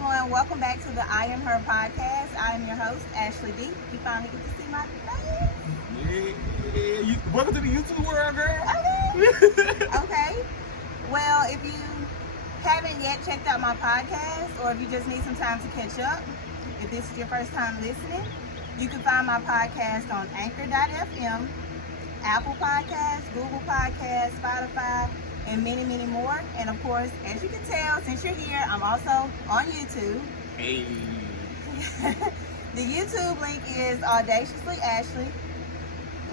everyone. Welcome back to the I Am Her podcast. I am your host, Ashley D. You finally get to see my face. Yeah. Welcome to the YouTube world, girl. Okay. Well, if you haven't yet checked out my podcast, or if you just need some time to catch up, if this is your first time listening, you can find my podcast on Anchor.fm, Apple Podcasts, Google Podcasts, Spotify, and many, many more. And of course, as you can tell, since you're here, I'm also on YouTube. Hey. The YouTube link is Audaciously Ashley.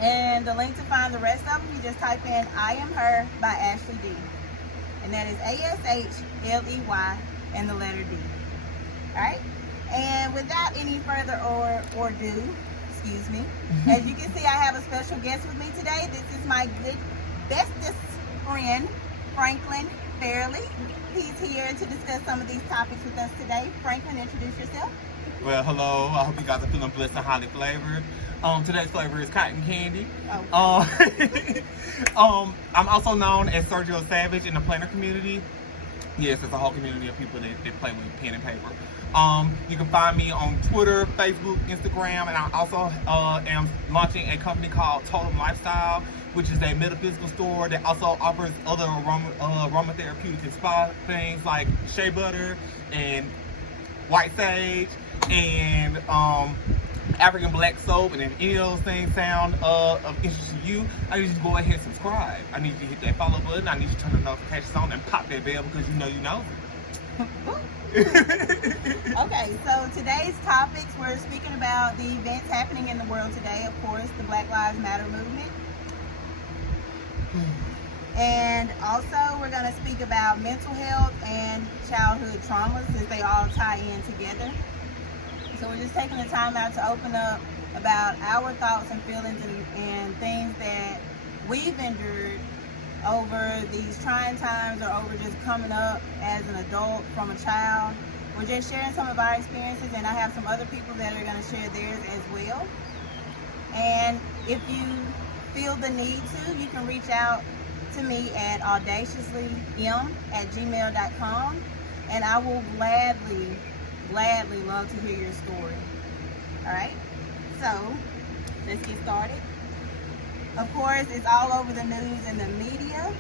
And the link to find the rest of them, you just type in I Am Her by Ashley D. And that is ASHLEY and the letter D. Alright? And without any further ado, excuse me, as you can see, I have a special guest with me today. This is my good bestest friend, Franklin Fairley. He's here to discuss some of these topics with us today. Franklin, introduce yourself. Well, hello. I hope you guys are feeling blessed and highly flavored. Today's flavor is cotton candy. Oh. I'm also known as Sergio Savage in the planner community. Yes, it's a whole community of people that play with pen and paper. You can find me on Twitter, Facebook, Instagram, and I also am launching a company called Total Lifestyle, which is a metaphysical store that also offers other aromatherapeutic and spa things like shea butter and white sage and African black soap. And if any of those things sound of interest to you, I need you to go ahead and subscribe. I need you to hit that follow button. I need you to turn the notifications on and pop that bell because you know. Okay, so today's topics, we're speaking about the events happening in the world today. Of course, the Black Lives Matter movement. And also, we're going to speak about mental health and childhood traumas, since they all tie in together. So we're just taking the time out to open up about our thoughts and feelings and things that we've endured over these trying times, or over just coming up as an adult from a child. We're just sharing some of our experiences, and I have some other people that are going to share theirs as well. And if you feel the need to, you can reach out to me at audaciouslym@gmail.com, and I will gladly love to hear your story. Alright, so let's get started. Of course, it's all over the news and the media.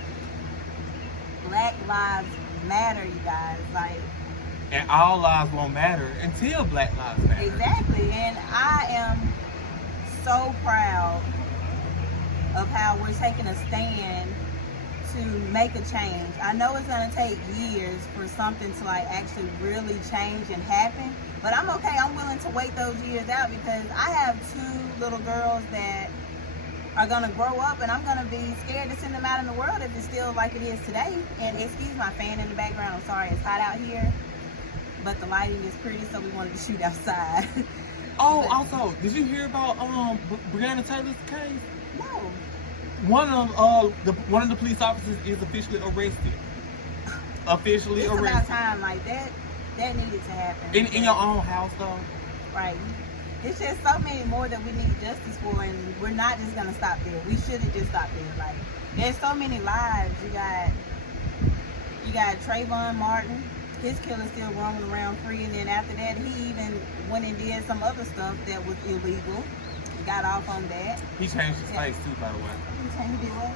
Black Lives Matter, you guys. And all lives won't matter until Black Lives Matter. Exactly. And I am so proud of how we're taking a stand to make a change. I know it's going to take years for something to actually really change and happen, but I'm okay. I'm willing to wait those years out, because I have 2 little girls that are going to grow up, and I'm going to be scared to send them out in the world if it's still like it is today. And excuse my fan in the background. I'm sorry, it's hot out here, but the lighting is pretty, so we wanted to shoot outside. Oh, also, did you hear about Breonna Taylor's case? No. One of the police officers is officially arrested. Officially it's arrested. It's about time. That needed to happen. In your own house, though. Right. It's just so many more that we need justice for, and we're not just gonna stop there. We shouldn't just stop there. There's so many lives. You got Trayvon Martin. His killer's still roaming around free, and then after that, he even went and did some other stuff that was illegal. Got off on that. He changed his face too, by the way. He did what?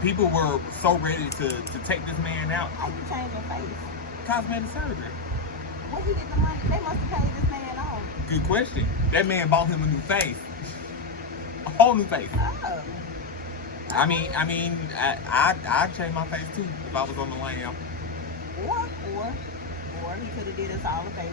People were so ready to take this man out. How you change your face? Cosmetic surgery. Where he get the money? They must have paid this man off. Good question. That man bought him a new face, a whole new face. Oh. I'd change my face too if I was on the lam. Or he could have did us all a favor.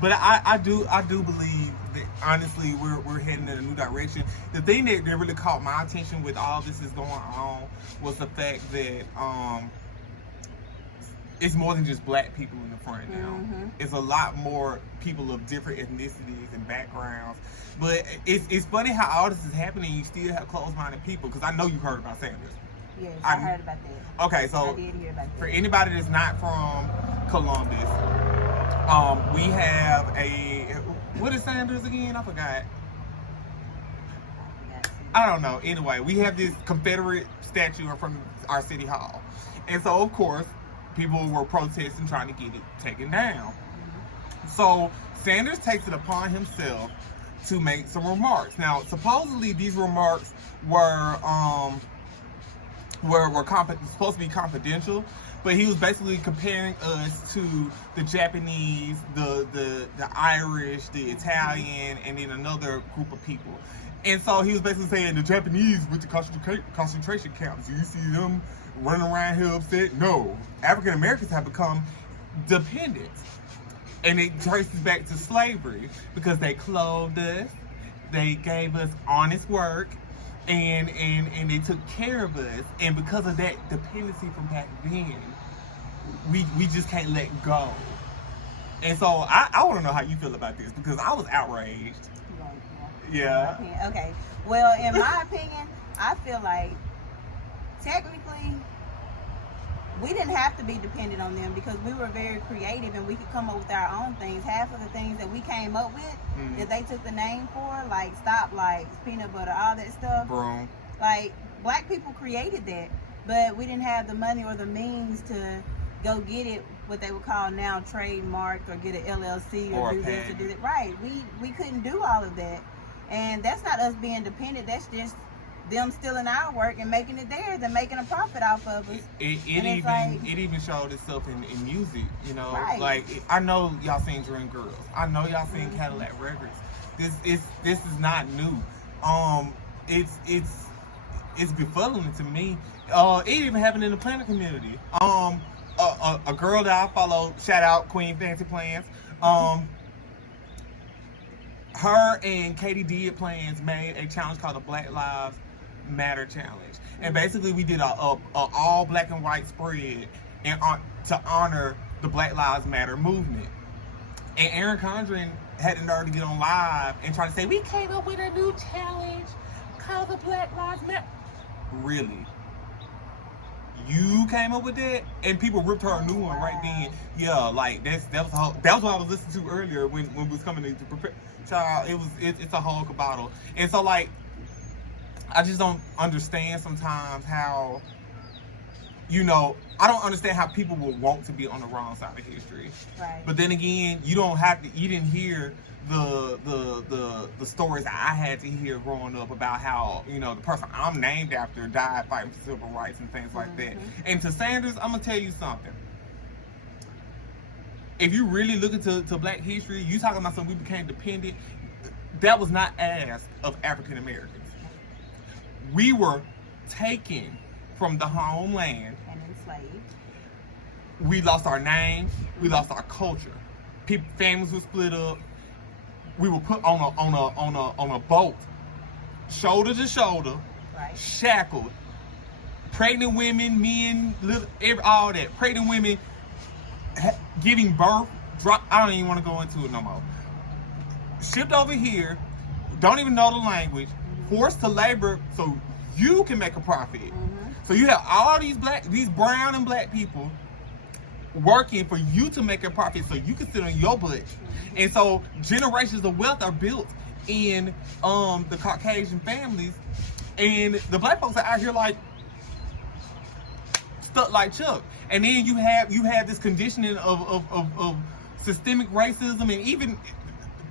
But I do believe that honestly we're heading in a new direction. The thing that really caught my attention with all this is going on was the fact that it's more than just black people in the front now. Mm-hmm. It's a lot more people of different ethnicities and backgrounds. But it's funny how all this is happening. You still have closed-minded people, because I know you heard about Sanders. Yes, I heard about that. Okay, so I did hear about that. For anybody that's not from Columbus, we have what is Sanders again? I forgot. I don't know. Anyway, we have this Confederate statue in front of our city hall. And so, of course, people were protesting, trying to get it taken down. So Sanders takes it upon himself to make some remarks. Now, supposedly these remarks were supposed to be confidential, but he was basically comparing us to the Japanese, the Irish, the Italian, and then another group of people. And so he was basically saying the Japanese with the concentration camps, you see them running around here upset? No, African Americans have become dependent. And it traces back to slavery because they clothed us, they gave us honest work, and they took care of us. And because of that dependency from back then, we just can't let go. And so I want to know how you feel about this, because I was outraged. Yeah. Okay. Well, in my opinion, I feel like technically we didn't have to be dependent on them because we were very creative and we could come up with our own things. Half of the things that we came up with that they took the name for, like stoplights, peanut butter, all that stuff. Broom. Like, black people created that, but we didn't have the money or the means to go get it, what they would call now trademarked, or get an LLC or do this or do that. Right. We couldn't do all of that. And that's not us being dependent. That's just them stealing our work and making it theirs and making a profit off of us. It even showed itself in music, you know. Right. Like, I know y'all seen Dream Girls. I know y'all seen Cadillac Records. This is not new. It's befuddling to me. It even happened in the planner community. A girl that I follow, shout out Queen Fancy Plans. Her and Katie Did Plans made a challenge called the Black Lives Matter Challenge, and basically we did a all black and white spread and to honor the Black Lives Matter movement. And Aaron Condren had the nerve to get on live and try to say, we came up with a new challenge called the Black Lives Matter. Really? You came up with that? And people ripped her a new one right then. Yeah, like that was what I was listening to earlier when we was coming to prepare. Child, it's a whole cabottle. And so, like, I just don't understand sometimes how, you know, I don't understand how people will want to be on the wrong side of history. Right. But then again, you didn't hear the stories I had to hear growing up about how, you know, the person I'm named after died fighting for civil rights and things like that. And to Sanders, I'm gonna tell you something. If you really look into black history, you talking about something we became dependent, that was not asked of African Americans. We were taken from the homeland And enslaved. We lost our names, we lost our culture. Families were split up. We were put on a boat, shoulder to shoulder, Right. shackled. Pregnant women, men, all that. Pregnant women giving birth. I don't even want to go into it no more. Shipped over here, don't even know the language, forced to labor so you can make a profit. So you have all these brown and black people working for you to make a profit so you can sit on your butt. And so generations of wealth are built in the Caucasian families, and the black folks are out here like stuck like Chuck. And then you have this conditioning of systemic racism and even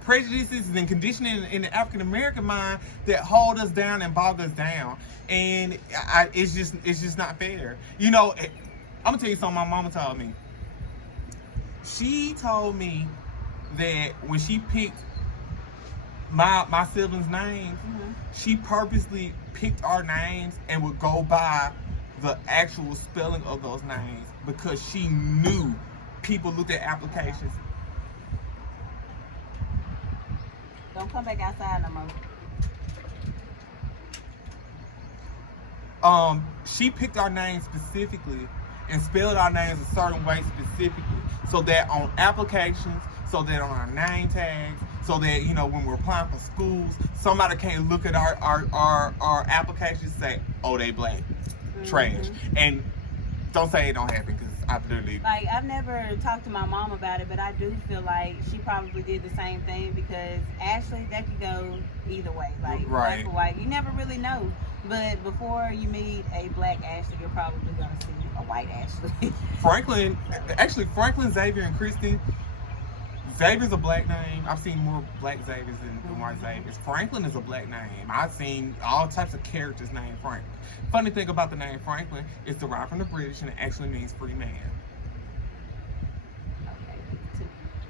prejudices and conditioning in the African American mind that hold us down and bog us down. And it's just not fair. You know, I'm gonna tell you something my mama told me. She told me that when she picked my siblings' names, she purposely picked our names and would go by the actual spelling of those names because she knew people looked at applications. Don't come back outside no more. She picked our names specifically and spelled our names a certain way specifically so that on applications, so that on our name tags, so that, you know, when we're applying for schools, somebody can't look at our applications and say, oh, they black, trash. And don't say it don't happen, because I've literally... Like, I've never talked to my mom about it, but I do feel like she probably did the same thing, because Ashley, that could go either way, like black or white. You never really know. But before you meet a black Ashley, you're probably gonna see a white Ashley. Franklin, Xavier, and Christy. Xavier's a black name. I've seen more black Xaviers than white Xaviers. Franklin is a black name. I've seen all types of characters named Franklin. Funny thing about the name Franklin, it's derived from the British and it actually means free man. Okay,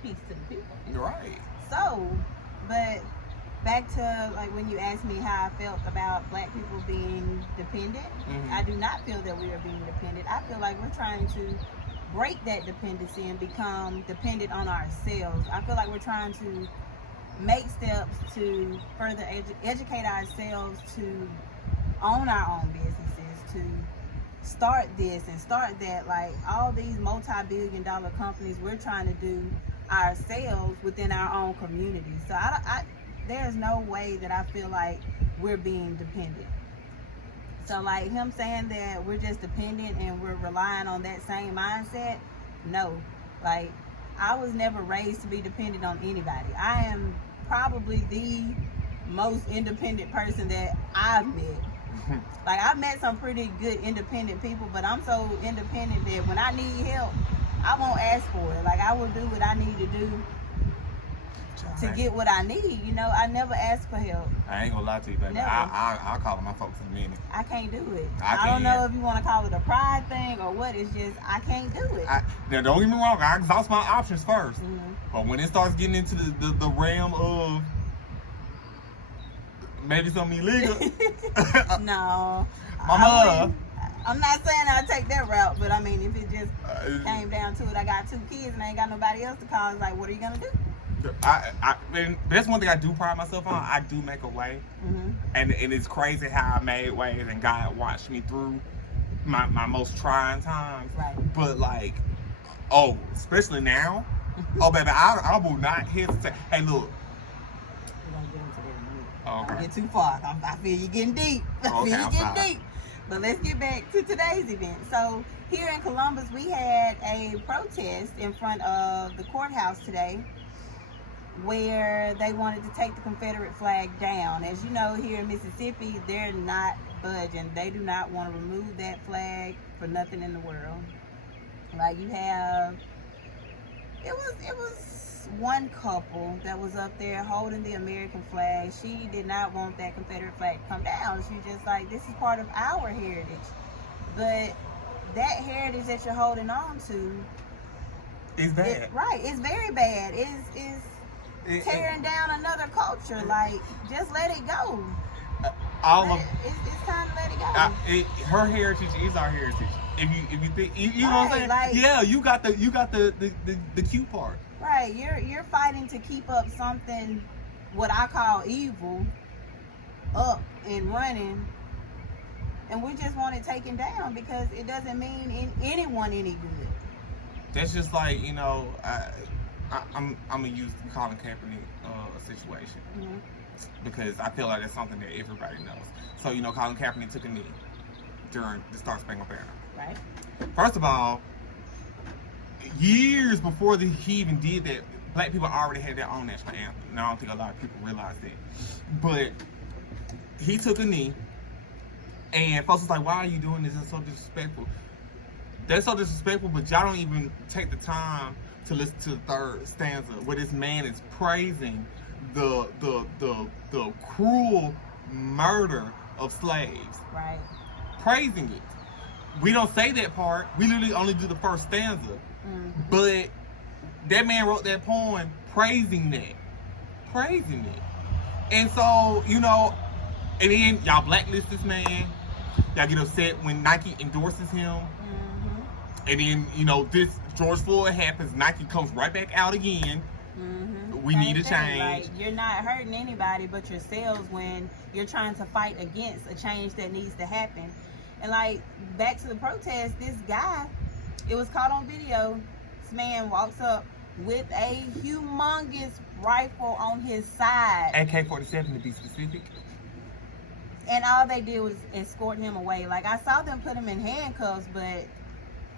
peace to the people. You're right. So, but back to like when you asked me how I felt about black people being dependent, I do not feel that we are being dependent. I feel like we're trying to break that dependency and become dependent on ourselves. I feel like we're trying to make steps to further educate ourselves, to own our own businesses, to start this and start that. Like all these multi-billion-dollar companies, we're trying to do ourselves within our own community. So there's no way that I feel like we're being dependent. So like him saying that we're just dependent and we're relying on that same mindset, no. Like I was never raised to be dependent on anybody. I am probably the most independent person that I've met. Like I've met some pretty good independent people, but I'm so independent that when I need help, I won't ask for it. Like I will do what I need to do to get what I need. You know, I never ask for help. I ain't gonna lie to you, baby. I'll call my folks in a minute. I can't do it. I don't know if you want to call it a pride thing or what. It's just I can't do it. Now don't get me wrong, I exhaust my options first. But when it starts getting into the realm of maybe something illegal, no. I'm not saying I'll take that route, but I mean, if it just came down to it, I got 2 kids and I ain't got nobody else to call. It's like, what are you gonna do? And that's one thing I do pride myself on. I do make a way, and it's crazy how I made ways and God watched me through my most trying times. Right. But like, especially now, baby, I will not hesitate. Hey, look. We're gonna get into that in a minute. Okay. Don't get too far. I feel you getting deep. But let's get back to today's event. So here in Columbus, we had a protest in front of the courthouse today, where they wanted to take the Confederate flag down. As you know, here in Mississippi, they're not budging. They do not want to remove that flag for nothing in the world. Like you have, it was one couple that was up there holding the American flag. She did not want that Confederate flag to come down. She just like, this is part of our heritage. But that heritage that you're holding on to is bad. It's very bad. It's tearing down another culture. Like, just let it go. It's time to let it go. Her heritage is our heritage. If you think, you know what I'm saying? Like, yeah, you got the cute part. Right, you're fighting to keep up something, what I call evil, up and running, and we just want it taken down because it doesn't mean anyone any good. That's just like, you know, I'm gonna use the Colin Kaepernick situation because I feel like that's something that everybody knows. So you know, Colin Kaepernick took a knee during the Star Spangled Banner. Right. First of all, years before he even did that, black people already had their own national anthem. And I don't think a lot of people realize that. But he took a knee, and folks was like, "Why are you doing this? It's so disrespectful." That's so disrespectful, but y'all don't even take the time to listen to the third stanza where this man is praising the cruel murder of slaves. Right. Praising it. We don't say that part. We literally only do the first stanza. But that man wrote that poem praising it. And so, you know, and then y'all blacklist this man. Y'all get upset when Nike endorses him. And then, you know, this George Floyd happens, Nike comes right back out again. We need a change. Like, you're not hurting anybody but yourselves when you're trying to fight against a change that needs to happen. And like, back to the protest, this guy, it was caught on video. This man walks up with a humongous rifle on his side. AK-47 to be specific. And all they did was escort him away. Like, I saw them put him in handcuffs, but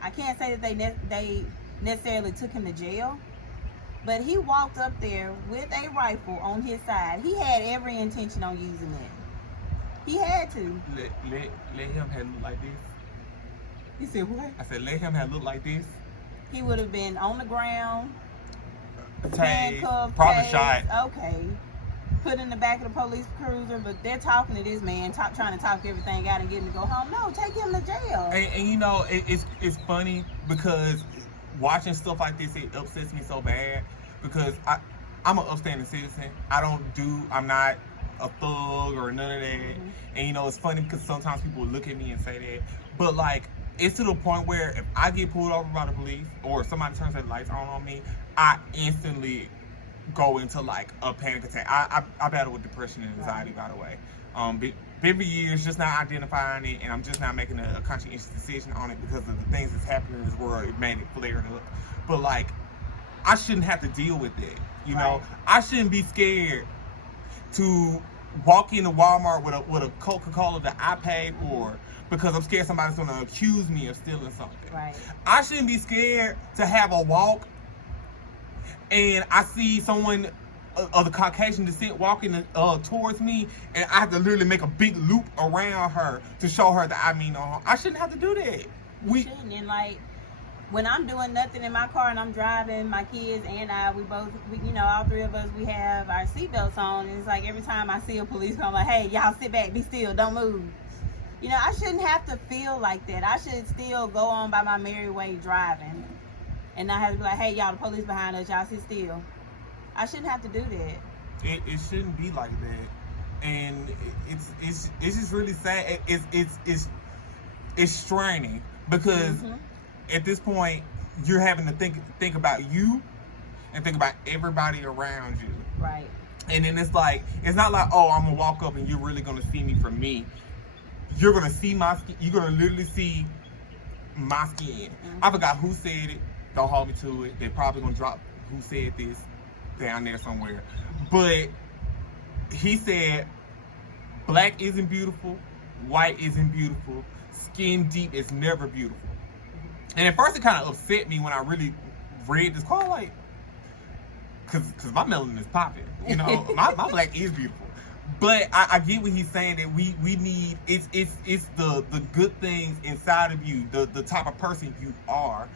I can't say that they necessarily took him to jail. But he walked up there with a rifle on his side. He had every intention on using it. He had to. Let him have look like this. You said what? I said let him have look like this. He would have been on the ground, Handcuffed, handcuffed, probably tased. shot. Okay. Put in the back of the police cruiser, but they're talking to this man, trying to talk everything out and get him to go home. No, take him to jail. And you know, it's funny because watching stuff like this, it upsets me so bad because I'm an upstanding citizen. I'm not a thug or none of that. Mm-hmm. And you know, it's funny because sometimes people look at me and say that, but like, it's to the point where if I get pulled over by the police or if somebody turns their lights on me, I instantly go into like a panic attack. I battle with depression and anxiety, by the way. Been for years, just not identifying it, and I'm just not making a conscientious decision on it because of the things that's happening in this world. It made it flared up. But like, I shouldn't have to deal with it. You know, I shouldn't be scared to walk into Walmart with a Coca-Cola that I paid for because I'm scared somebody's gonna accuse me of stealing something. Right. I shouldn't be scared to have a walk and I see someone of the Caucasian descent walking towards me, and I have to literally make a big loop around her to show her that I mean no harm. I shouldn't have to do that. You shouldn't. And like, when I'm doing nothing in my car and I'm driving, my kids and I, we you know, all three of us, we have our seatbelts on. And it's like every time I see a police car, I'm like, hey, y'all sit back, be still, don't move. You know, I shouldn't have to feel like that. I should still go on by my merry way driving. And not have to be like, hey, y'all, the police behind us, y'all sit still. I shouldn't have to do that. It shouldn't be like that. And it's just really sad. It's straining because at this point you're having to think about you and think about everybody around you. Right. And then it's like, it's not like, oh, I'm gonna walk up and you're really gonna see me for me. You're gonna see my skin. You're gonna literally see my skin. I forgot who said it. Don't hold me to it. They're probably gonna drop who said this down there somewhere. But he said, black isn't beautiful, white isn't beautiful, skin deep is never beautiful. And at first it kind of upset me when I really read this quote, like, cause my melanin is popping. You know, my black is beautiful. But I get what he's saying, that we need, it's the good things inside of you, the type of person you are,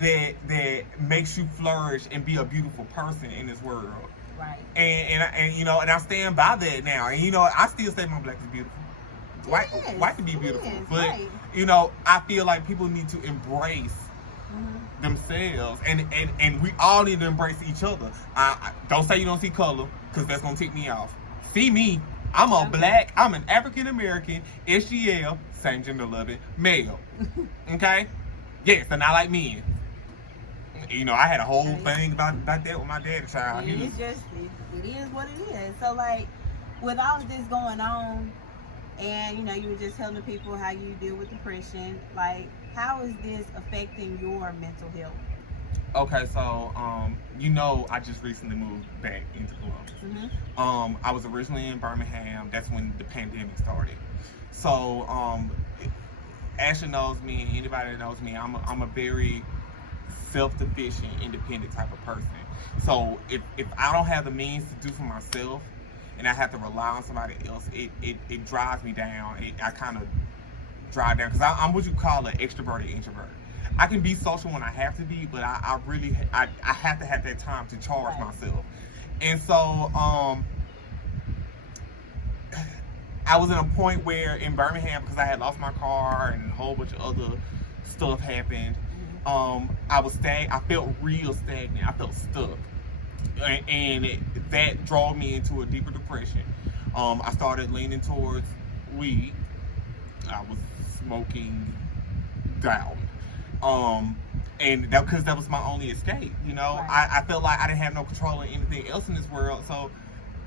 that makes you flourish and be a beautiful person in this world. Right. And you know, and I stand by that now. And you know, I still say my black is beautiful. White can be beautiful, but you know, I feel like people need to embrace themselves, and we all need to embrace each other. I don't say you don't see color, because that's gonna tick me off. See me, I'm a black, I'm an African American, SGL, same gender loving, male. Okay? Yes, and I like men. You know, I had a whole thing about that with my dad's child. It is what it is. So like, with all of this going on, and you know, you were just telling people how you deal with depression, like, how is this affecting your mental health? Okay, so you know, I just recently moved back into Columbus. I was originally in Birmingham. That's when the pandemic started. So Ashley knows me, and anybody that knows me, I'm a very self-sufficient, independent type of person. So if I don't have the means to do for myself, and I have to rely on somebody else, it drives me down. I kind of drive down, because I'm what you call an extroverted introvert. I can be social when I have to be, but I really have to have that time to charge myself. And so I was in a point where in Birmingham, because I had lost my car and a whole bunch of other stuff happened, I felt real stagnant. I felt stuck. And that drove me into a deeper depression. I started leaning towards weed. I was smoking down. And that, because that was my only escape, you know. I felt like I didn't have no control of anything else in this world, so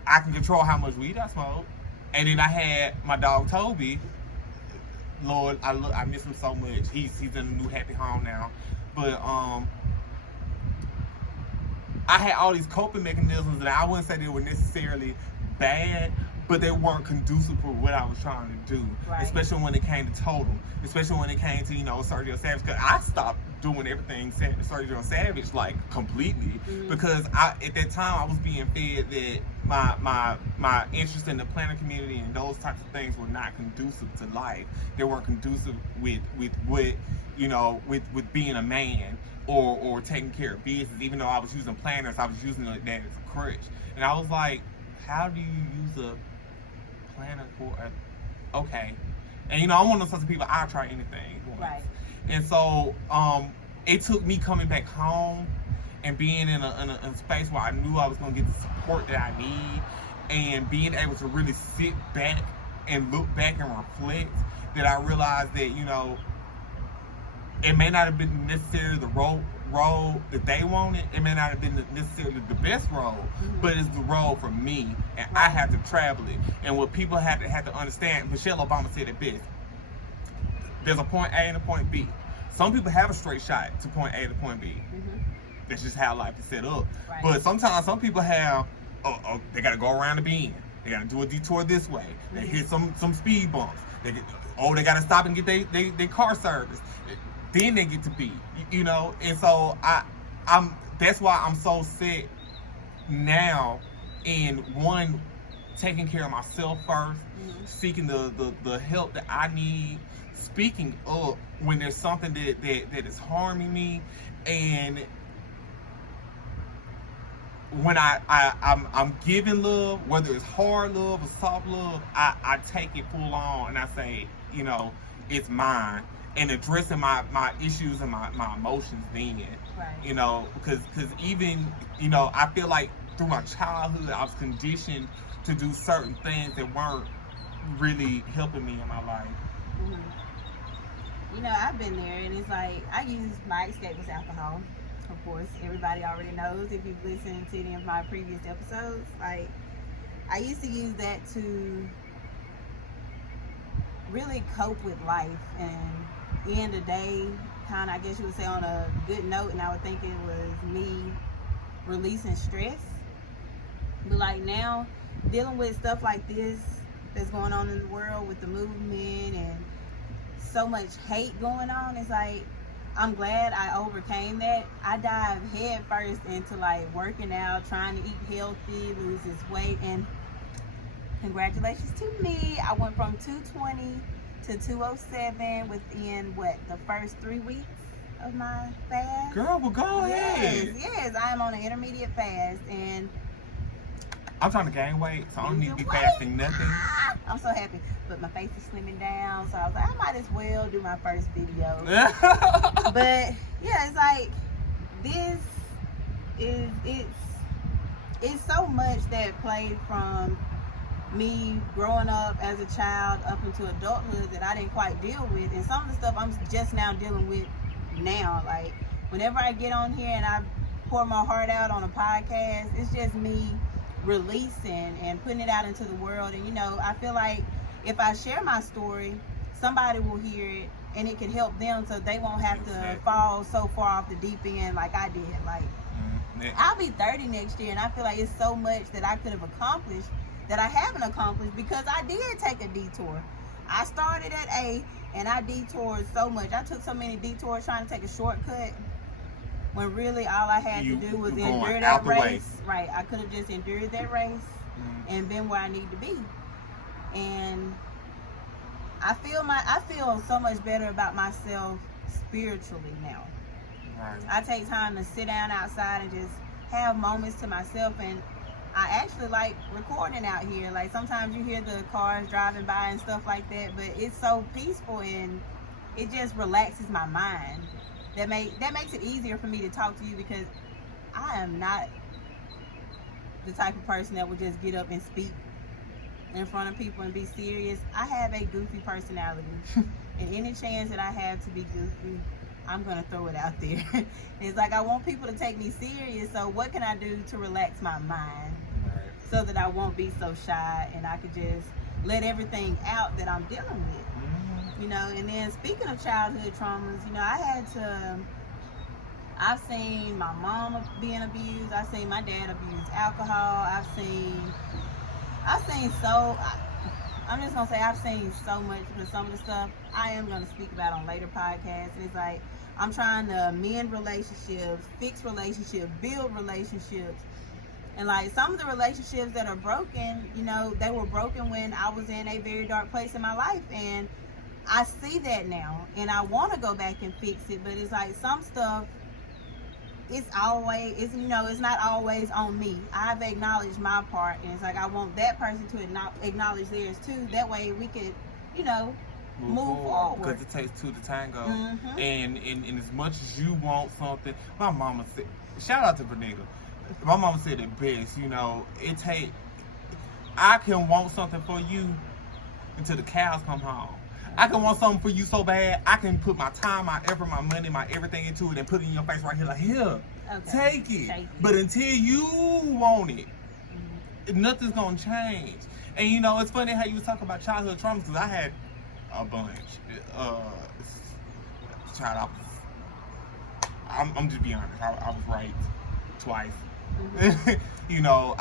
I can control how much weed I smoke. And then I had my dog Toby. Lord, I miss him so much. He's in a new happy home now. But I had all these coping mechanisms that I wouldn't say they were necessarily bad, but they weren't conducive for what I was trying to do. Especially when it came to Totem. Especially when it came to, you know, Sergio Savage. Because I stopped doing everything Sergio Savage, like, completely. Because at that time I was being fed that my interest in the planner community and those types of things were not conducive to life. They weren't conducive with what, with being a man or taking care of business. Even though I was using planners, I was using that as a crutch. And I was like, how do you use a planner for a okay? And I'm one of those types of people, I'll try anything once. Right. And so it took me coming back home and being in a space where I knew I was going to get the support that I need, and being able to really sit back and look back and reflect, that I realized that, it may not have been necessarily the role that they wanted. It may not have been necessarily the best role, but it's the role for me, and I had to travel it. And what people had to understand, Michelle Obama said it best, there's a point A and a point B. Some people have a straight shot to point A to point B. That's just how life is set up. Right. But sometimes some people have, they got to go around the bend. They got to do a detour this way. They hit some speed bumps. They got to stop and get their car serviced. Then they get to B, And so that's why I'm so set now in one, taking care of myself first, seeking the help that I need, speaking up when there's something that is harming me, and when I'm giving love, whether it's hard love or soft love, I take it full on and I say, it's mine, and addressing my issues and my emotions then. Right. Because even, I feel like through my childhood, I was conditioned to do certain things that weren't really helping me in my life. I've been there, and it's like, I use my escape as alcohol. Of course, everybody already knows if you've listened to any of my previous episodes. Like, I used to use that to really cope with life and end the day, kind of, I guess you would say, on a good note. And I would think it was me releasing stress. But like now, dealing with stuff like this that's going on in the world with the movement and so much hate going on, it's like, I'm glad I overcame that. I dived head first into like working out, trying to eat healthy, lose this weight, and congratulations to me. I went from 220 to 207 within the first 3 weeks of my fast. Girl, well, go ahead. Yes, I am on an intermediate fast, and I'm trying to gain weight, so I don't need to be fasting nothing. I'm so happy, but my face is slimming down, so I was like, I might as well do my first video. But yeah, it's like, this is it's so much that played from me growing up as a child up into adulthood that I didn't quite deal with, and some of the stuff I'm just now dealing with now. Like, whenever I get on here and I pour my heart out on a podcast, it's just me releasing and putting it out into the world. And I feel like if I share my story, somebody will hear it and it can help them, so they won't have to fall so far off the deep end like I did. Like, I'll be 30 next year, and I feel like it's so much that I could have accomplished that I haven't accomplished because I did take a detour. I started at A and I detoured so much. I took so many detours trying to take a shortcut, when really all I had to do was endure that race. Right. I could have just endured that race and been where I need to be. And I feel so much better about myself spiritually now. Right. I take time to sit down outside and just have moments to myself, and I actually like recording out here. Like, sometimes you hear the cars driving by and stuff like that, but it's so peaceful and it just relaxes my mind. That makes it easier for me to talk to you, because I am not the type of person that would just get up and speak in front of people and be serious. I have a goofy personality, and any chance that I have to be goofy, I'm gonna throw it out there. It's like, I want people to take me serious, so what can I do to relax my mind so that I won't be so shy and I could just let everything out that I'm dealing with. And then speaking of childhood traumas, I've seen my mom being abused. I've seen my dad abuse alcohol. I've seen so much, but some of the stuff I am going to speak about on later podcasts. It's like, I'm trying to mend relationships, fix relationships, build relationships, And like some of the relationships that are broken, you know, they were broken when I was in a very dark place in my life, and I see that now, and I want to go back and fix it. But it's like some stuff, it's you know, it's not always on me. I've acknowledged my part, and it's like I want that person to acknowledge theirs too. That way we could, you know, move forward. Because it takes two to tango. Mm-hmm. And as much as you want something, my mama said, shout out to Benita. My mama said it best, you know, I can want something for you until the cows come home. I can want something for you so bad, I can put my time, my effort, my money, my everything into it and put it in your face right here, like, here, take it. But until you want it, nothing's gonna change. And you know, it's funny how you was talking about childhood traumas, because I had a bunch. I'm just being honest, I was raped twice. You know,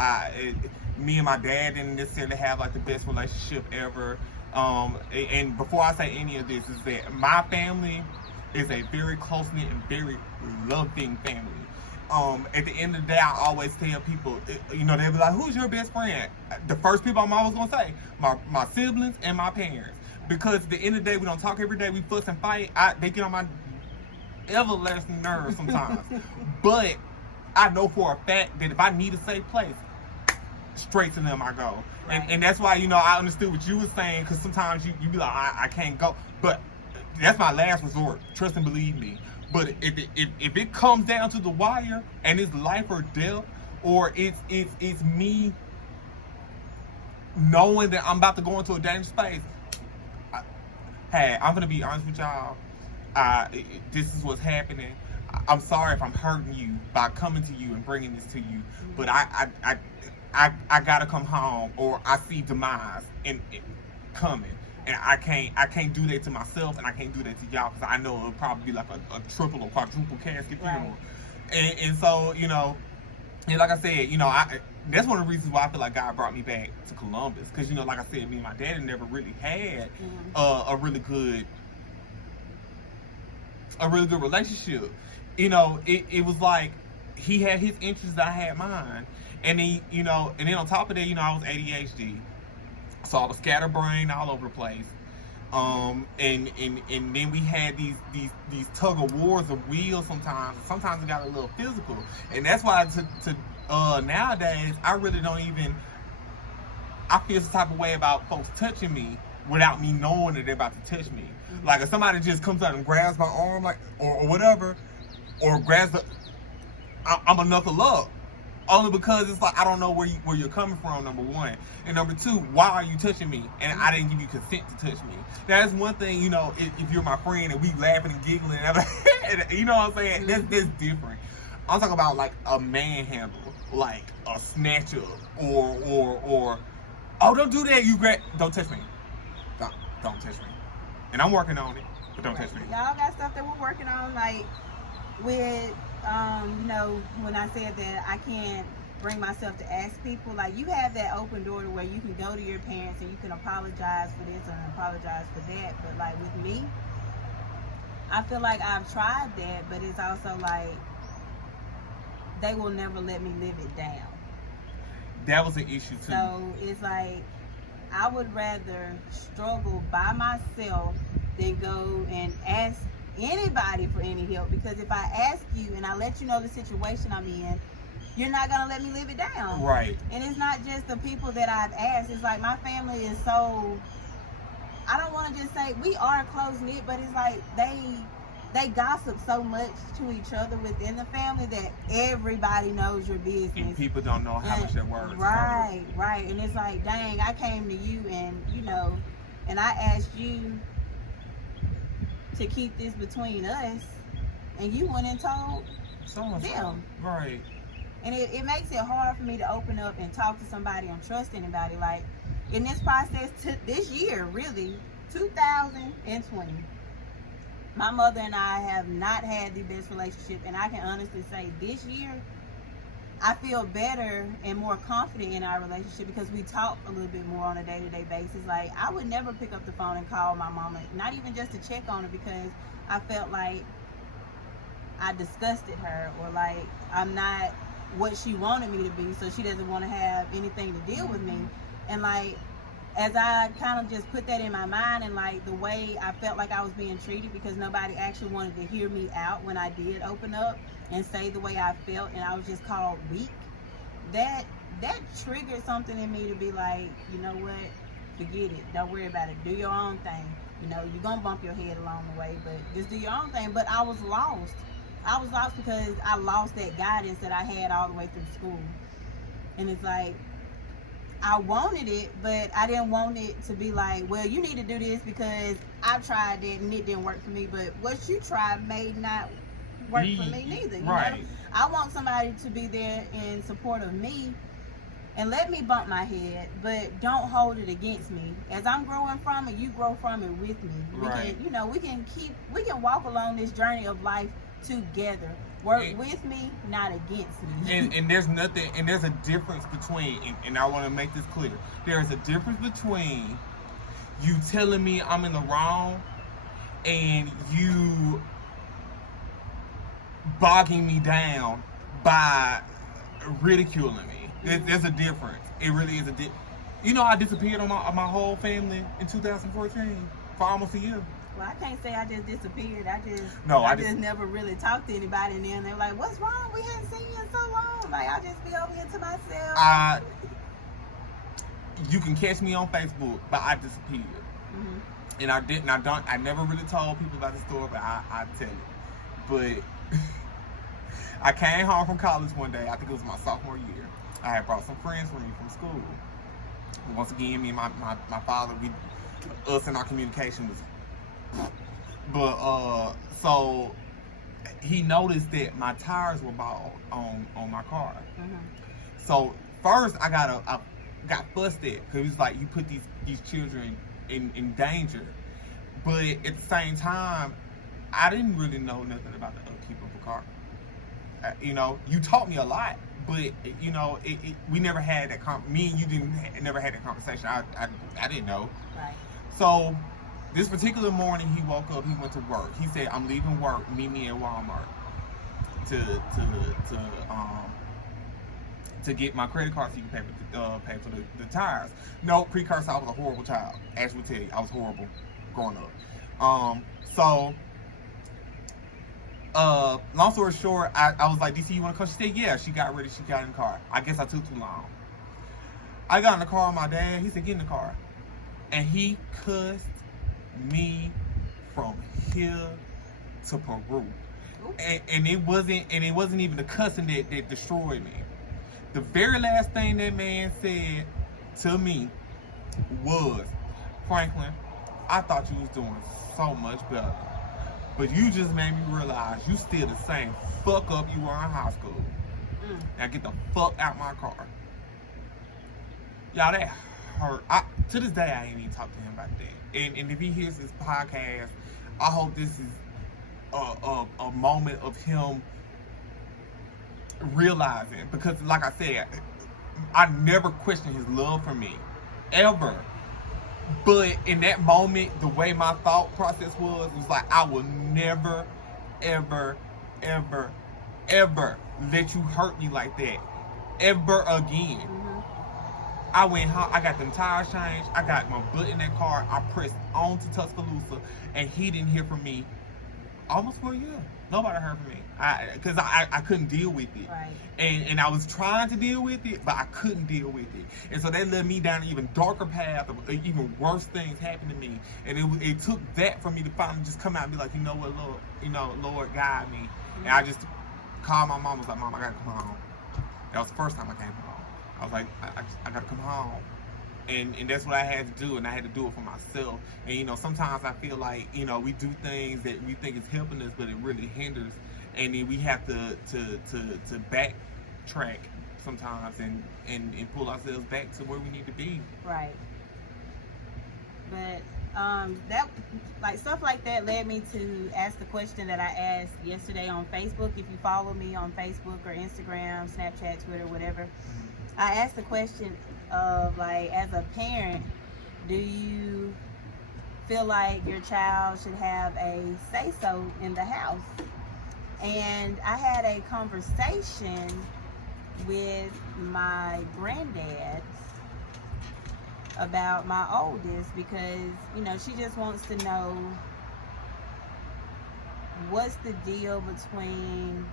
me and my dad didn't necessarily have like the best relationship ever. And before I say any of this, is that my family is a very close-knit and very loving family. At the end of the day, I always tell people, you know, they'll be like, who's your best friend? The first people I'm always gonna say, my siblings and my parents. Because at the end of the day, we don't talk every day, we fuss and fight. They get on my everlasting nerves sometimes. But I know for a fact that if I need a safe place, straight to them I go. Right. And that's why, you know, I understood what you were saying, because sometimes you be like, I can't go. But that's my last resort. Trust and believe me. But if it comes down to the wire and it's life or death, or it's me knowing that I'm about to go into a dangerous space, hey, I'm gonna be honest with y'all. This is what's happening. I'm sorry if I'm hurting you by coming to you and bringing this to you, but I gotta come home, or I see demise in coming, and I can't do that to myself, and I can't do that to y'all, because I know it'll probably be like a triple or quadruple casket funeral. Right. And so, you know, and like I said, you know, that's one of the reasons why I feel like God brought me back to Columbus, because, you know, like I said, me and my daddy never really had a really good relationship. You know, it was like he had his interests, I had mine. And then, you know, and then on top of that, you know, I was ADHD. So I was scatterbrained all over the place. And then we had these tug of wars of wheels sometimes. Sometimes it got a little physical. And that's why nowadays, I really don't even, I feel some type of way about folks touching me without me knowing that they're about to touch me. Mm-hmm. Like if somebody just comes out and grabs my arm, like, or whatever, or grabs I'm a knuckle up. Only because it's like, I don't know where you're coming from, number one. And number two, why are you touching me? And I didn't give you consent to touch me. That's one thing, you know, if you're my friend and we laughing and giggling, and you know what I'm saying? That's different. I'm talking about like a manhandle, like a snatch up, or oh, don't do that, don't touch me. Don't touch me. And I'm working on it, but don't touch me. Y'all got stuff that we're working on, like with you know, when I said that I can't bring myself to ask people, like, you have that open door to where you can go to your parents and you can apologize for this and apologize for that. But like with me, I feel like I've tried that, but it's also like they will never let me live it down. That was an issue too. So it's like I would rather struggle by myself than go and ask anybody for any help, because if I ask you and I let you know the situation I'm in, you're not gonna let me live it down. Right. And it's not just the people that I've asked. It's like my family is so, I don't want to just say we are close knit, but it's like they gossip so much to each other within the family that everybody knows your business. And people don't know how much their words Right. And it's like, dang, I came to you and, you know, and I asked you to keep this between us, and you went and told them. Right. And it makes it hard for me to open up and talk to somebody and trust anybody. Like in this process, this year, really, 2020, my mother and I have not had the best relationship, and I can honestly say this year, I feel better and more confident in our relationship because we talk a little bit more on a day-to-day basis. Like, I would never pick up the phone and call my mama, not even just to check on her, because I felt like I disgusted her, or like I'm not what she wanted me to be, so she doesn't want to have anything to deal with me. And like, as I kind of just put that in my mind, and like the way I felt like I was being treated, because nobody actually wanted to hear me out when I did open up and say the way I felt, and I was just called weak, that triggered something in me to be like, you know what, forget it, don't worry about it, do your own thing. You know, you're gonna bump your head along the way, but just do your own thing. But I was lost because I lost that guidance that I had all the way through school. And it's like, I wanted it, but I didn't want it to be like, well, you need to do this because I tried it and it didn't work for me, but what you tried may not work for me neither. You know? I want somebody to be there in support of me and let me bump my head, but don't hold it against me. As I'm growing from it, you grow from it with me. We can, you know, we can walk along this journey of life together. Work with me, not against me. And there's nothing, and there's a difference between, and I want to make this clear, there's a difference between you telling me I'm in the wrong and you bogging me down by ridiculing me. There's a difference. It really is a difference. You know, I disappeared on my whole family in 2014 for almost a year. Well, I can't say I just disappeared. I just never really talked to anybody, and then they're like, "What's wrong? We hadn't seen you in so long." Like, I just be over here to myself. You can catch me on Facebook, but I disappeared, and I never really told people about the story, but I tell it. But I came home from college one day. I think it was my sophomore year. I had brought some friends with me from school. Once again, me and my father, us and our communication was. But so he noticed that my tires were bald on my car. So first I got fussed at, because he was like, you put these children in danger. But at the same time, I didn't really know nothing about the upkeep of a car. You know, you taught me a lot, but you know, we never had that me and you never had that conversation. I didn't know. Right. So this particular morning, he woke up. He went to work. He said, "I'm leaving work. Meet me at Walmart to get my credit card so you can pay for the tires." No, precursor. I was a horrible child. As we tell you, I was horrible growing up. Long story short, I was like, "DC, you want to come?" She said, "Yeah." She got ready. She got in the car. I guess I took too long. I got in the car with my dad. He said, "Get in the car," and he cussed me from here to Peru, and it wasn't even the cussing that destroyed me. The very last thing that man said to me was, "Franklin, I thought you was doing so much better, but you just made me realize you still the same fuck up you were in high school. Now get the fuck out my car." Y'all, that hurt. To this day, I ain't even talked to him about that. And if he hears this podcast, I hope this is a moment of him realizing, because like I said, I never questioned his love for me, ever. But in that moment, the way my thought process was like, I will never, ever, ever, ever let you hurt me like that, ever again. I went home, I got them tires changed, I got my butt in that car, I pressed on to Tuscaloosa, and he didn't hear from me almost for a year. Nobody heard from me, because I couldn't deal with it. Right. And I was trying to deal with it, but I couldn't deal with it. And so that led me down an even darker path of even worse things happened to me. And it took that for me to finally just come out and be like, you know what, Lord, guide me. And I just called my mom, was like, "Mom, I gotta come home." That was the first time I came home. I was like, I gotta come home. And that's what I had to do, and I had to do it for myself. And you know, sometimes I feel like, you know, we do things that we think is helping us, but it really hinders. And then we have to backtrack sometimes and pull ourselves back to where we need to be. Right. But that, like, stuff like that led me to ask the question that I asked yesterday on Facebook. If you follow me on Facebook or Instagram, Snapchat, Twitter, whatever, I asked the question of, like, as a parent, do you feel like your child should have a say-so in the house? And I had a conversation with my granddad about my oldest because, you know, she just wants to know what's the deal between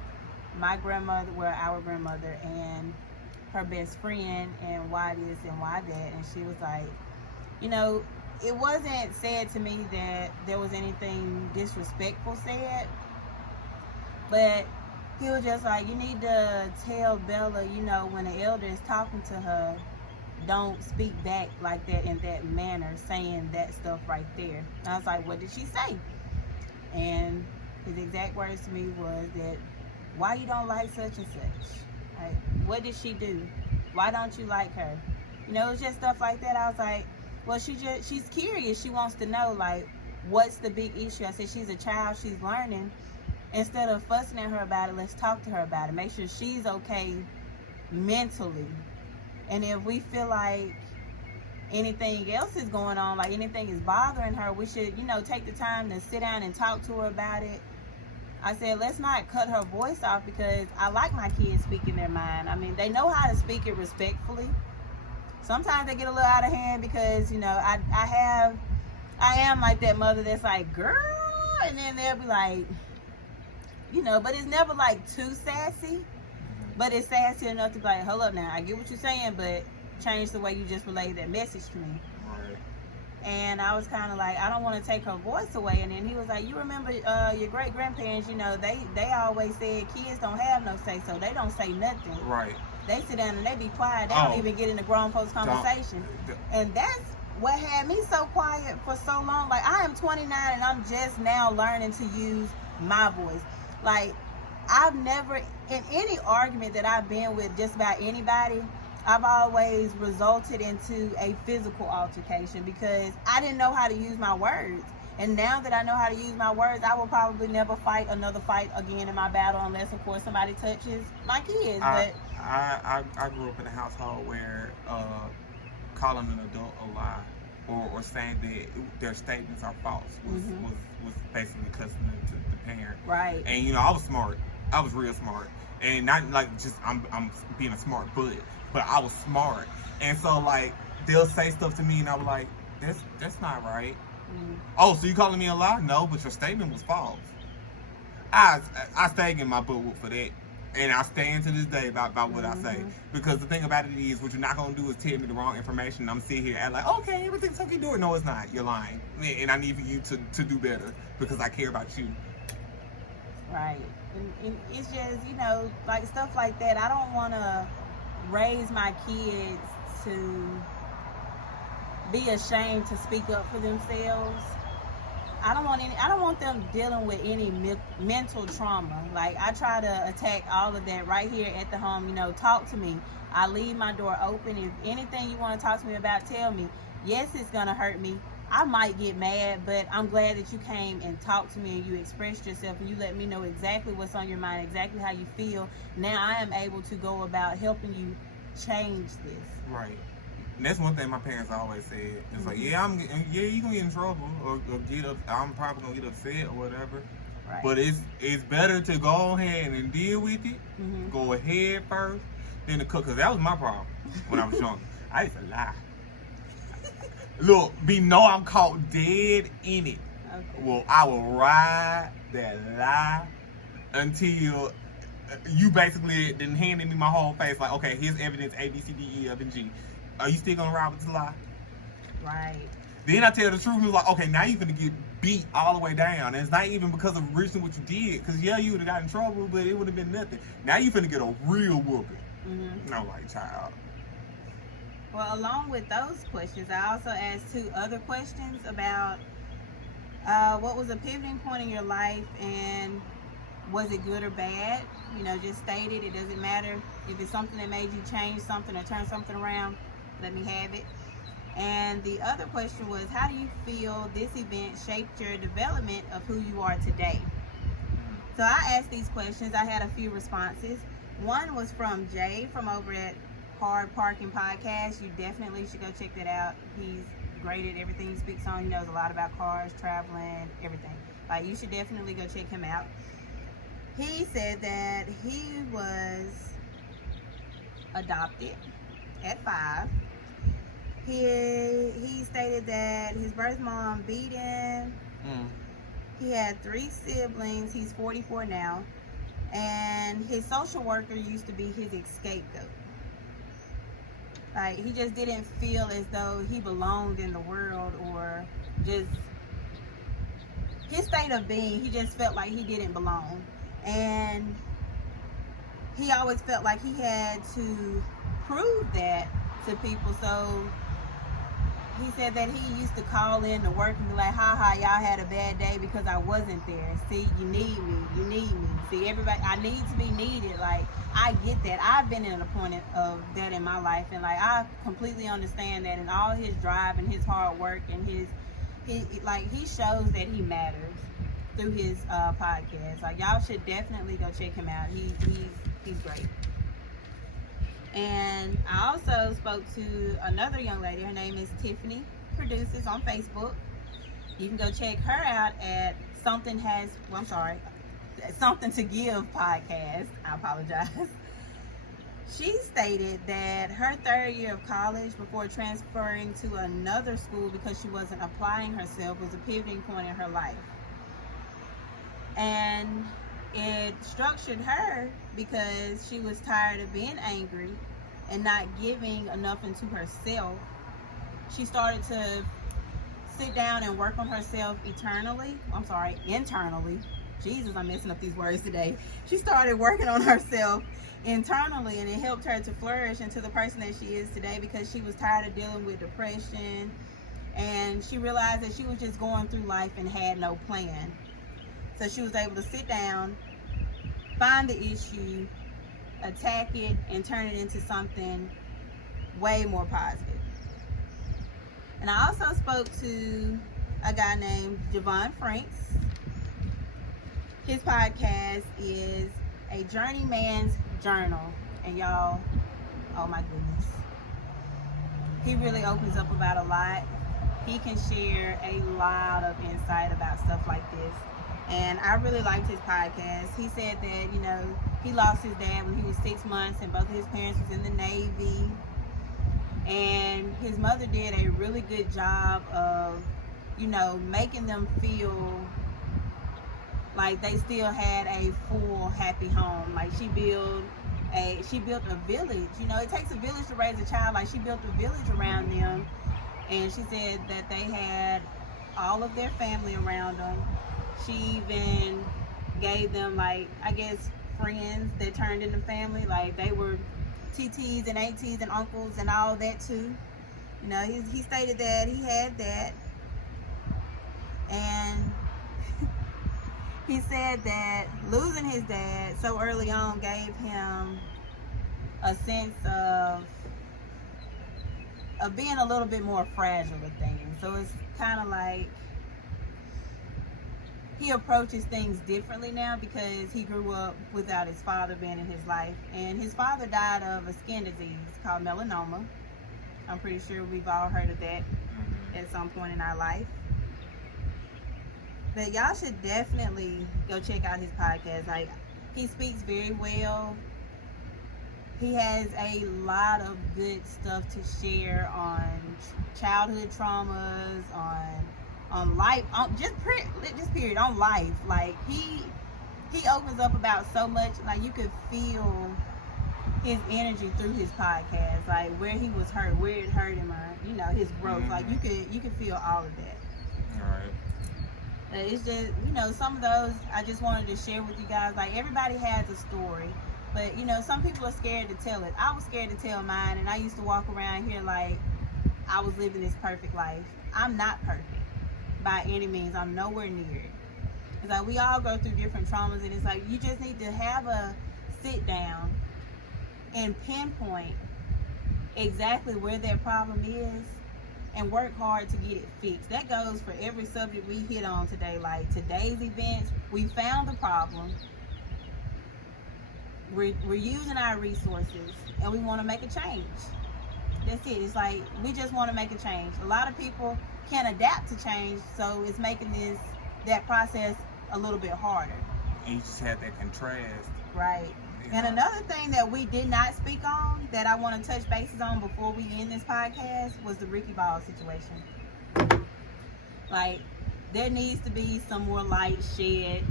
my grandmother, well, our grandmother, and her best friend, and why this and why that. And she was like, you know, it wasn't said to me that there was anything disrespectful said, but he was just like, you need to tell Bella, you know, when the elder is talking to her, don't speak back like that in that manner, saying that stuff right there. And I was like, what did she say? And his exact words to me was that, why you don't like such and such? Like, what did she do? Why don't you like her? You know, it was just stuff like that. I was like, well, she's curious. She wants to know, like, what's the big issue? I said, she's a child. She's learning. Instead of fussing at her about it, let's talk to her about it. Make sure she's okay mentally. And if we feel like anything else is going on, like anything is bothering her, we should, you know, take the time to sit down and talk to her about it. I said, let's not cut her voice off, because I like my kids speaking their mind. I mean, they know how to speak it respectfully. Sometimes they get a little out of hand because, you know, I am like that mother that's like, girl, and then they'll be like, you know, but it's never like too sassy. But it's sassy enough to be like, hold up now, I get what you're saying, but change the way you just relayed that message to me. Right. And I was kind of like, I don't want to take her voice away. And then he was like, you remember your great grandparents, you know, they always said kids don't have no say, so they don't say nothing. Right. They sit down and they be quiet. They don't even get in the grown folks conversation. And that's what had me so quiet for so long. Like, I am 29 and I'm just now learning to use my voice. Like, I've never, in any argument that I've been with just about anybody, I've always resulted into a physical altercation because I didn't know how to use my words. And now that I know how to use my words, I will probably never fight another fight again in my battle unless, of course, somebody touches my kids. I grew up in a household where calling an adult a lie or saying that their statements are false was basically cussing the parent. Right. And, you know, I was smart. I was real smart. And not like just I'm being a smart butt, but I was smart. And so, like, they'll say stuff to me and I was like, that's not right. Oh, so you calling me a lie? No, but your statement was false. I stay in my butt whoop for that. And I stand to this day about what I say. Because the thing about it is, what you're not going to do is tell me the wrong information. I'm sitting here and like, okay, everything's okay, do it. No, it's not. You're lying. And I need for you to do better because I care about you. Right. And it's just, you know, like stuff like that. I don't want to raise my kids to be ashamed to speak up for themselves. I don't want them dealing with any mental trauma. Like, I try to attack all of that right here at the home. You know, talk to me. I leave my door open. If anything you want to talk to me about, tell me. Yes, it's gonna hurt me. I might get mad, but I'm glad that you came and talked to me and you expressed yourself and you let me know exactly what's on your mind, exactly how you feel. Now I am able to go about helping you change this. Right. And that's one thing my parents always said. It's like, yeah, you gonna get in trouble or get up. I'm probably gonna get upset or whatever. Right. But it's better to go ahead and deal with it. Go ahead first, than to cook. Cause that was my problem when I was young. I used to lie. Look, know I'm caught dead in it. Okay. Well, I will ride that lie until you basically then handed me my whole face. Like, okay, here's evidence A, B, C, D, E, F, and G. Are you still gonna ride with the lie? Right. Then I tell the truth and was like, okay, now you're gonna get beat all the way down. And it's not even because of originally what you did. Because, yeah, you would have got in trouble, but it would have been nothing. Now you're finna get a real whooping. And I'm like, child. Well, along with those questions, I also asked 2 other questions about what was a pivoting point in your life and was it good or bad? You know, just state it. It doesn't matter. If it's something that made you change something or turn something around, let me have it. And the other question was, how do you feel this event shaped your development of who you are today? So I asked these questions. I had a few responses. One was from Jahe from over at Hard Parking Podcast. You definitely should go check that out. He's great at everything he speaks on. He knows a lot about cars, traveling, everything. Like, you should definitely go check him out. He said that he was adopted at 5. He stated that his birth mom beat him. He had 3 siblings. He's 44 now. And his social worker used to be his scapegoat. Like, he just didn't feel as though he belonged in the world, or just his state of being, he just felt like he didn't belong. And he always felt like he had to prove that to people. So he said that he used to call in to work and be like, ha, y'all had a bad day because I wasn't there. See, you need me. See, everybody, I need to be needed. Like, I get that. I've been in a point of that in my life, and like, I completely understand that. And all his drive and his hard work and he shows that he matters through his podcast. Like, y'all should definitely go check him out. He's great. And I also spoke to another young lady. Her name is Tiffany Produces on Facebook. You can go check her out at Something to Give podcast. I apologize. She stated that her 3rd year of college, before transferring to another school because she wasn't applying herself, was a pivoting point in her life. And it structured her because she was tired of being angry and not giving enough into herself. She started to sit down and work on herself internally. Jesus, I'm messing up these words today. She started working on herself internally, and it helped her to flourish into the person that she is today, because she was tired of dealing with depression, and she realized that she was just going through life and had no plan. So she was able to sit down, find the issue, attack it, and turn it into something way more positive. And I also spoke to a guy named Javan Frinks. His podcast is A Journeyman's Journal. And y'all, oh my goodness, he really opens up about a lot. He can share a lot of insight about stuff like this. And I really liked his podcast. He said that, he lost his dad when he was 6 months, and both of his parents was in the Navy. And his mother did a really good job of, making them feel like they still had a full, happy home. Like, she built a village. It takes a village to raise a child. Like, she built a village around them. And she said that they had all of their family around them. She even gave them, friends that turned into family. Like, they were TTs and ATs and uncles and all that too. He stated that he had that. And he said that losing his dad so early on gave him a sense of being a little bit more fragile with things. So it's kind of like he approaches things differently now, because he grew up without his father being in his life. And his father died of a skin disease called melanoma. I'm pretty sure we've all heard of that at some point in our life. But y'all should definitely go check out his podcast. Like, he speaks very well. He has a lot of good stuff to share on childhood traumas, on life, period, on life. Like, he opens up about so much. Like, you could feel his energy through his podcast, like where he was hurt, where it hurt him, his growth. Like, you could feel all of that. All right. It's just, some of those I just wanted to share with you guys. Like, everybody has a story, but some people are scared to tell it. I was scared to tell mine, and I used to walk around here like I was living this perfect life. I'm not perfect by any means. I'm nowhere near it. It's like, we all go through different traumas, and it's like, you just need to have a sit down and pinpoint exactly where that problem is and work hard to get it fixed. That goes for every subject we hit on today. Like, today's events, we found the problem, we're using our resources, and we want to make a change. That's it. It's like, we just want to make a change. A lot of people can't adapt to change, so it's making that process a little bit harder. And you just have that contrast. Right. And another thing that we did not speak on that I want to touch bases on before we end this podcast was the Ricky Ball situation. Like, there needs to be some more light shed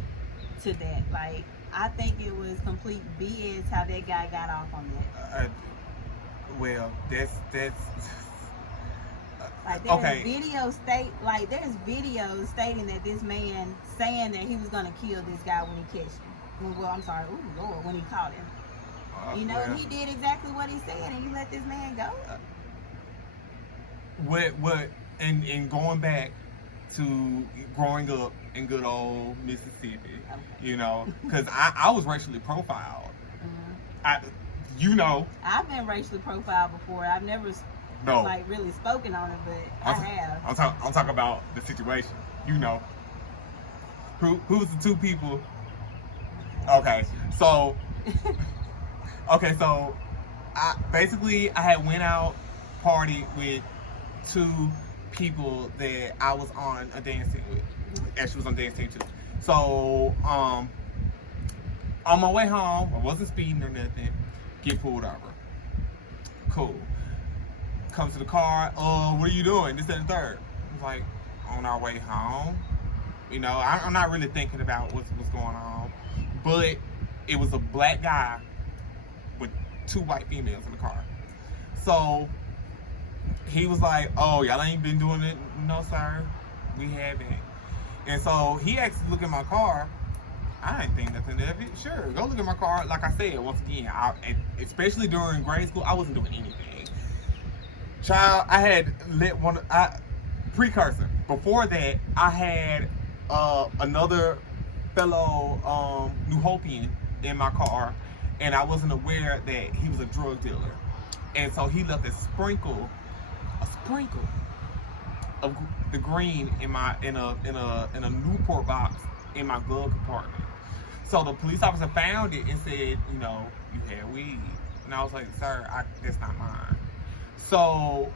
to that. Like, I think it was complete BS how that guy got off on that. Well, that's like there's okay. There's videos stating that this man saying that he was gonna kill this guy when he catched him. Well, I'm sorry, ooh Lord, when he caught him. And he did exactly what he said, and you let this man go. And going back to growing up in good old Mississippi, okay. Because I was racially profiled. Mm-hmm. I've been racially profiled before. I've never really spoken on it, but I have. I'm talking about the situation. Who's the two people? Okay, so I had went out party with two people that I was on a dance team with. And she was on dance team too. So on my way home, I wasn't speeding or nothing. Get pulled over. Cool. Come to the car. What are you doing? This and the third. I was like, on our way home. I'm not really thinking about what's going on. But it was a black guy with two white females in the car. So he was like, oh, y'all ain't been doing it? No, sir. We haven't. And so he asked to look at my car. I didn't think nothing of it. Sure, go look at my car. Like I said, once again, especially during grade school, I wasn't doing anything. Child, I had precursor. Before that, I had another fellow New Hopian in my car, and I wasn't aware that he was a drug dealer. And so he left a sprinkle of the green in a Newport box in my glove compartment. So the police officer found it and said, you had weed. And I was like, sir, that's not mine. So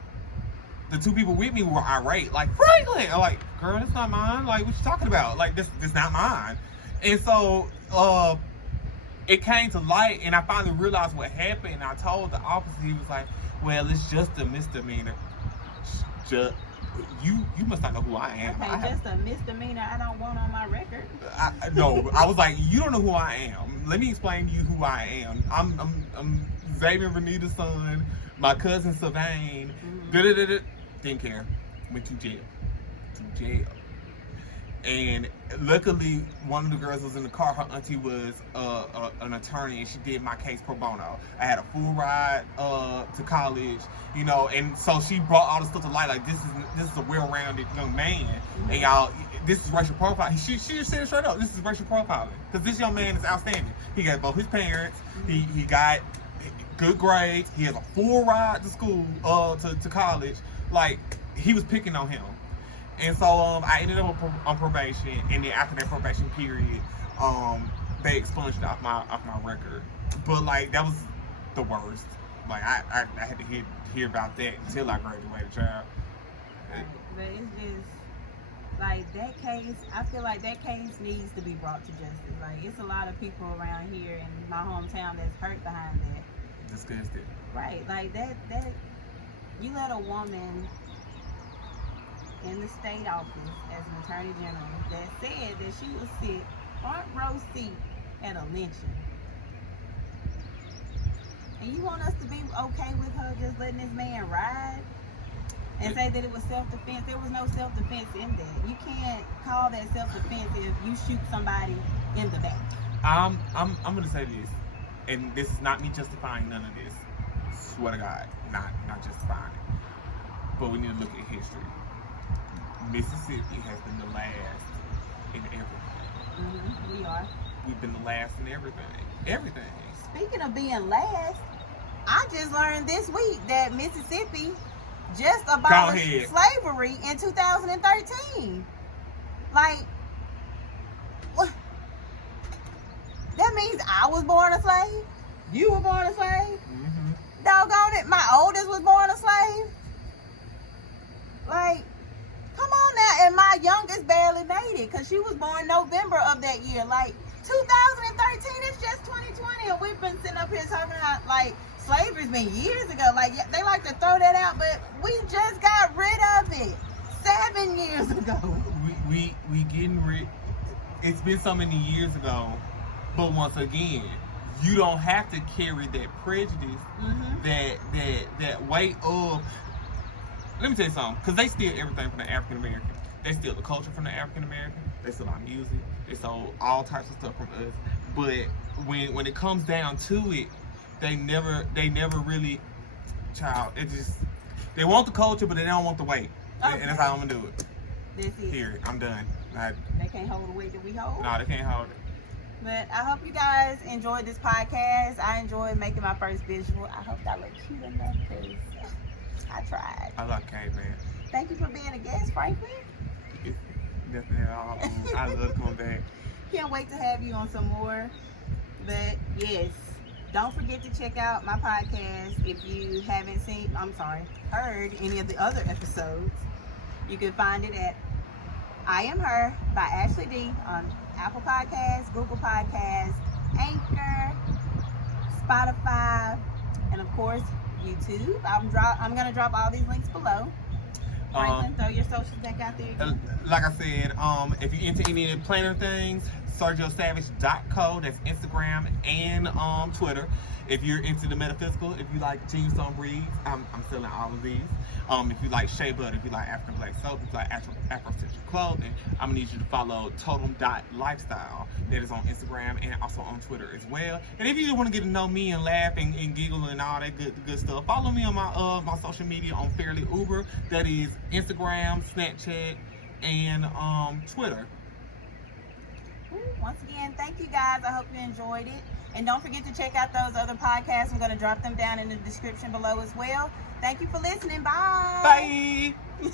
the two people with me were irate, like, Franklin! I'm like, girl, that's not mine. Like, what you talking about? Like, this not mine. And so it came to light, and I finally realized what happened. And I told the officer, he was like, well, it's just a misdemeanor. You must not know who I am. Okay, just a misdemeanor I don't want on my record. No, I was like, you don't know who I am. Let me explain to you who I am. I'm Xavier Renita's son. My cousin Sylvain. Mm-hmm. Didn't care. Went to jail. And luckily, one of the girls was in the car. Her auntie was an attorney, and she did my case pro bono. I had a full ride to college, and so she brought all the stuff to light. Like, this is a well-rounded young man, and y'all, this is racial profiling. She just said it straight up. This is racial profiling because this young man is outstanding. He got both his parents. He got good grades. He has a full ride to school, to college. Like, he was picking on him. And so I ended up on probation, and then after that probation period, they expunged it off my record. But like, that was the worst. Like, I had to hear about that until I graduated, child. But it's just like that case. I feel like that case needs to be brought to justice. Like, it's a lot of people around here in my hometown that's hurt behind that. Disgusted. Right, like that you let a woman in the state office as an attorney general that said that she was sit front row seat at a lynching. And you want us to be okay with her just letting this man ride and say that it was self-defense? There was no self-defense in that. You can't call that self-defense if you shoot somebody in the back. I'm gonna say this, and this is not me justifying none of this. Swear to God, not justifying it. But we need to look at history. Mississippi has been the last in everything. We are. We've been the last in everything. Everything. Speaking of being last, I just learned this week that Mississippi just abolished slavery in 2013. Like, what? That means I was born a slave? You were born a slave? Mm-hmm. Doggone it, my oldest was born a slave? Like, come on now. And my youngest barely made it because she was born November of that year. Like, 2013, it's just 2020, and we've been sitting up here talking about like slavery's been years ago. Like they like to throw that out, but we just got rid of it 7 years ago. We getting rid. It's been so many years ago, but once again, you don't have to carry that prejudice, that weight of. Let me tell you something, because they steal everything from the African American. They steal the culture from the African American. They steal our music. They stole all types of stuff from us. But when it comes down to it, they never really, child. It just they want the culture, but they don't want the weight. Okay. And that's how I'm gonna do it. That's it. Here, I'm done. They can't hold the weight that we hold. No, they can't hold it. But I hope you guys enjoyed this podcast. I enjoyed making my first visual. I hope that looked cute enough because I tried. I love caveman. Thank you for being a guest, Franklin. Definitely. I love coming back. Can't wait to have you on some more. But yes, don't forget to check out my podcast if you haven't heard any of the other episodes. You can find it at I Am Her by Ashley D on Apple Podcasts, Google Podcasts, Anchor, Spotify, and of course YouTube. I'm gonna drop all these links below. Franklin, throw your socials back out there again. Like I said, if you're into any of the planner things, SergioSavage.co, that's Instagram and Twitter. If you're into the metaphysical, if you like Tombstone Breeds, I'm selling all of these. If you like shea butter, if you like African black soap, if you like Afro-centric clothing, I'm gonna need you to follow totem.lifestyle. That is on Instagram and also on Twitter as well. And if you just want to get to know me and laugh and giggle and all that good stuff, follow me on my social media on Fairly Uber. That is Instagram, Snapchat, and Twitter. Once again, thank you guys. I hope you enjoyed it. And don't forget to check out those other podcasts. I'm going to drop them down in the description below as well. Thank you for listening. Bye. Bye.